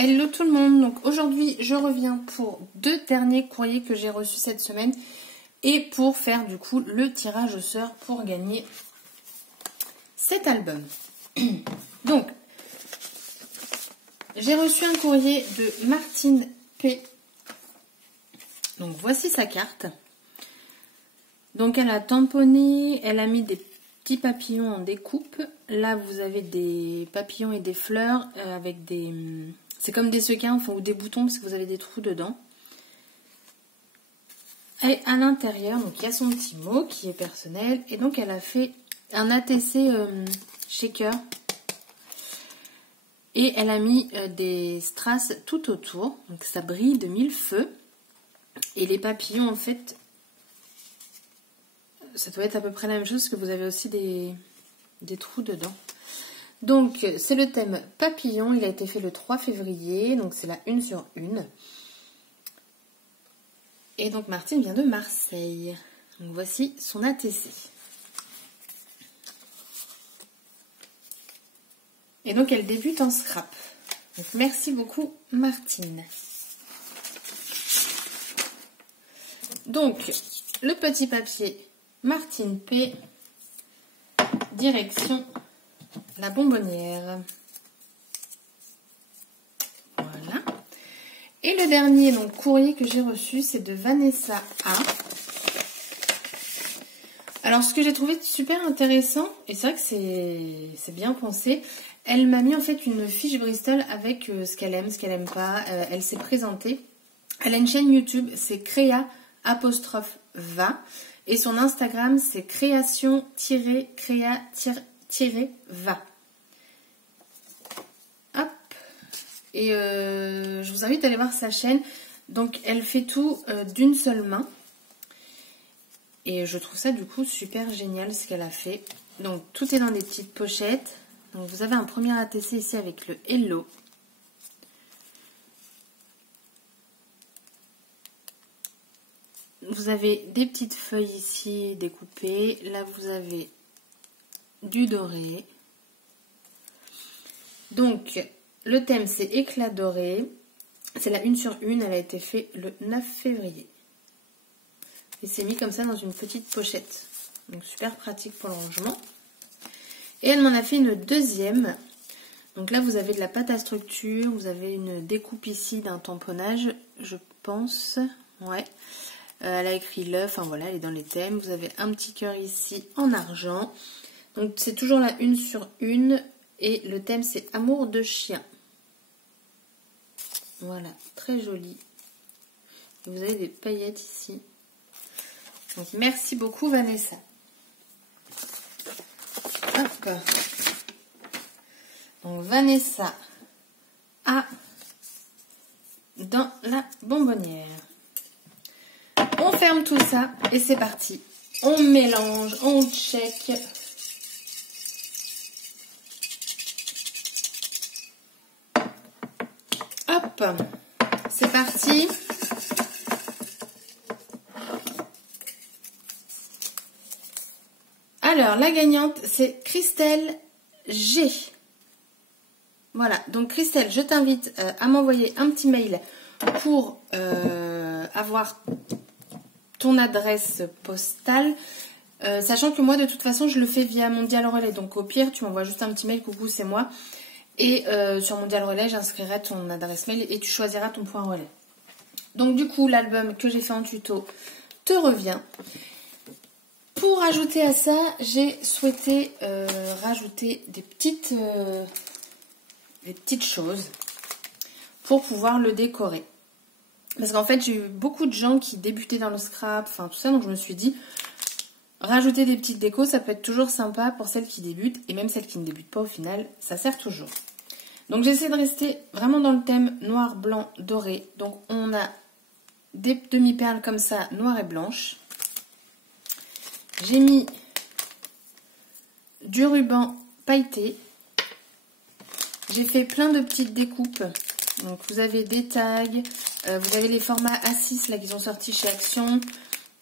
Hello tout le monde, donc aujourd'hui je reviens pour 2 derniers courriers que j'ai reçus cette semaine et pour faire du coup le tirage au sort pour gagner cet album. Donc j'ai reçu un courrier de Martine P. Donc voici sa carte. Donc elle a tamponné, elle a mis des petits papillons en découpe. Là vous avez des papillons et des fleurs avec des... C'est comme des sequins enfin, ou des boutons parce que vous avez des trous dedans. Et à l'intérieur, donc il y a son petit mot qui est personnel. Et donc elle a fait un ATC shaker. Et elle a mis des strass tout autour. Donc ça brille de 1000 feux. Et les papillons en fait, ça doit être à peu près la même chose parce que vous avez aussi des trous dedans. Donc, c'est le thème papillon. Il a été fait le 3 février. Donc, c'est la 1 sur 1. Et donc, Martine vient de Marseille. Donc, voici son ATC. Et donc, elle débute en scrap. Donc, merci beaucoup, Martine. Donc, le petit papier Martine P. Direction... la bonbonnière. Voilà. Et le dernier donc, courrier que j'ai reçu, c'est de Vanessa A. Alors, ce que j'ai trouvé super intéressant, et c'est vrai que c'est bien pensé, elle m'a mis en fait une fiche Bristol avec ce qu'elle aime, ce qu'elle aime pas. Elle s'est présentée. Elle a une chaîne YouTube, c'est créa_va. Et son Instagram, c'est création-créa-va. Hop. Et je vous invite à aller voir sa chaîne. Donc, elle fait tout d'une seule main. Et je trouve ça, du coup, super génial ce qu'elle a fait. Donc, tout est dans des petites pochettes. Donc, vous avez un premier ATC ici avec le Hello. Vous avez des petites feuilles ici découpées. Là, vous avez du doré. Donc, le thème, c'est éclat doré. C'est la 1 sur 1. Elle a été faite le 9 février. Et c'est mis comme ça dans une petite pochette. Donc, super pratique pour le rangement. Et elle m'en a fait une deuxième. Donc là, vous avez de la pâte à structure. Vous avez une découpe ici d'un tamponnage, je pense. Ouais. Elle a écrit l'œuf, enfin voilà, elle est dans les thèmes. Vous avez un petit cœur ici en argent. Donc c'est toujours la 1 sur 1. Et le thème c'est amour de chien. Voilà, très joli. Et vous avez des paillettes ici. Donc merci beaucoup Vanessa. Hop. Donc Vanessa a dans la bonbonnière. On ferme tout ça et c'est parti. On mélange, on check. Hop, c'est parti. Alors, la gagnante, c'est Christelle G. Voilà, donc Christelle, je t'invite à m'envoyer un petit mail pour avoir ton adresse postale, sachant que moi de toute façon je le fais via Mondial Relais, donc au pire tu m'envoies juste un petit mail, coucou c'est moi, et sur Mondial Relais j'inscrirai ton adresse mail et tu choisiras ton point relais. Donc du coup l'album que j'ai fait en tuto te revient. Pour ajouter à ça, j'ai souhaité rajouter des petites choses pour pouvoir le décorer. Parce qu'en fait, j'ai eu beaucoup de gens qui débutaient dans le scrap, enfin tout ça, donc je me suis dit, rajouter des petites décos, ça peut être toujours sympa pour celles qui débutent, et même celles qui ne débutent pas au final, ça sert toujours. Donc j'essaie de rester vraiment dans le thème noir, blanc, doré. Donc on a des demi-perles comme ça, noires et blanches. J'ai mis du ruban pailleté. J'ai fait plein de petites découpes. Donc vous avez des tags, vous avez les formats A6 là qui sont sortis chez Action.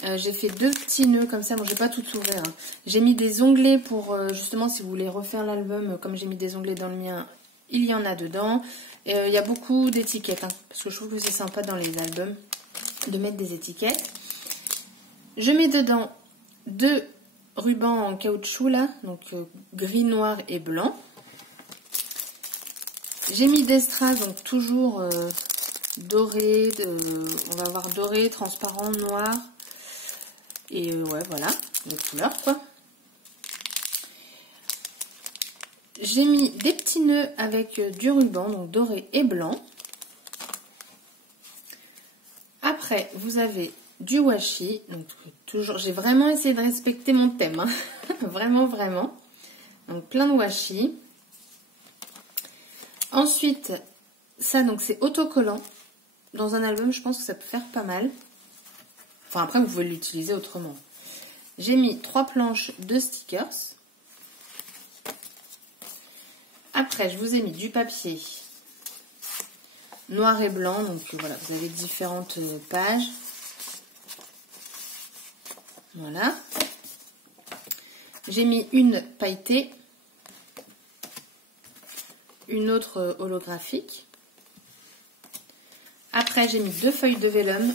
J'ai fait 2 petits nœuds comme ça, bon je vais pas tout ouvrir. Hein. J'ai mis des onglets pour justement si vous voulez refaire l'album comme j'ai mis des onglets dans le mien, il y en a dedans. Il y a beaucoup d'étiquettes, hein, parce que je trouve que c'est sympa dans les albums de mettre des étiquettes. Je mets dedans 2 rubans en caoutchouc là, donc gris, noir et blanc. J'ai mis des strass, donc toujours doré, on va avoir doré, transparent, noir. Et ouais, voilà, les couleurs quoi. J'ai mis des petits nœuds avec du ruban, donc doré et blanc. Après, vous avez du washi. Donc toujours, j'ai vraiment essayé de respecter mon thème, hein. Vraiment, vraiment. Donc plein de washi. Ensuite, ça donc c'est autocollant. Dans un album, je pense que ça peut faire pas mal. Enfin après, vous pouvez l'utiliser autrement. J'ai mis 3 planches de stickers. Après, je vous ai mis du papier noir et blanc. Donc voilà, vous avez différentes pages. Voilà. J'ai mis une pailletée. Une autre holographique. Après, j'ai mis 2 feuilles de vélum.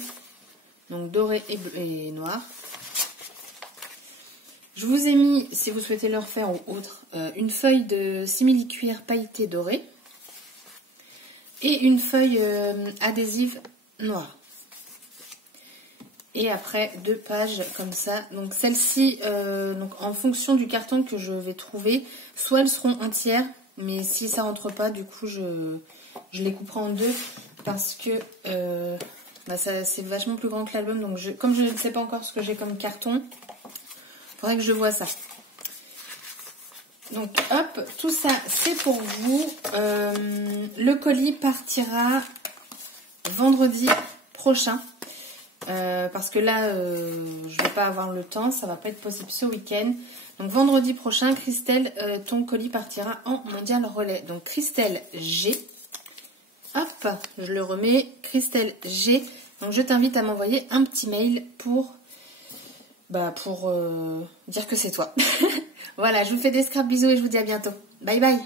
Donc doré et noir. Je vous ai mis, si vous souhaitez le refaire ou autre, une feuille de simili-cuir pailleté doré et une feuille adhésive noire. Et après 2 pages comme ça. Donc celles-ci, donc en fonction du carton que je vais trouver, soit elles seront entières, mais si ça rentre pas, du coup je les couperai en 2 parce que c'est vachement plus grand que l'album. Donc comme je ne sais pas encore ce que j'ai comme carton, faudrait que je vois ça. Donc hop, tout ça c'est pour vous. Le colis partira vendredi prochain. Parce que là, je vais pas avoir le temps, ça va pas être possible ce week-end. Donc vendredi prochain, Christelle, ton colis partira en mondial relais. Donc Christelle G. Hop, je le remets. Christelle G. Donc je t'invite à m'envoyer un petit mail pour dire que c'est toi. Voilà, je vous fais des scraps bisous et je vous dis à bientôt. Bye bye.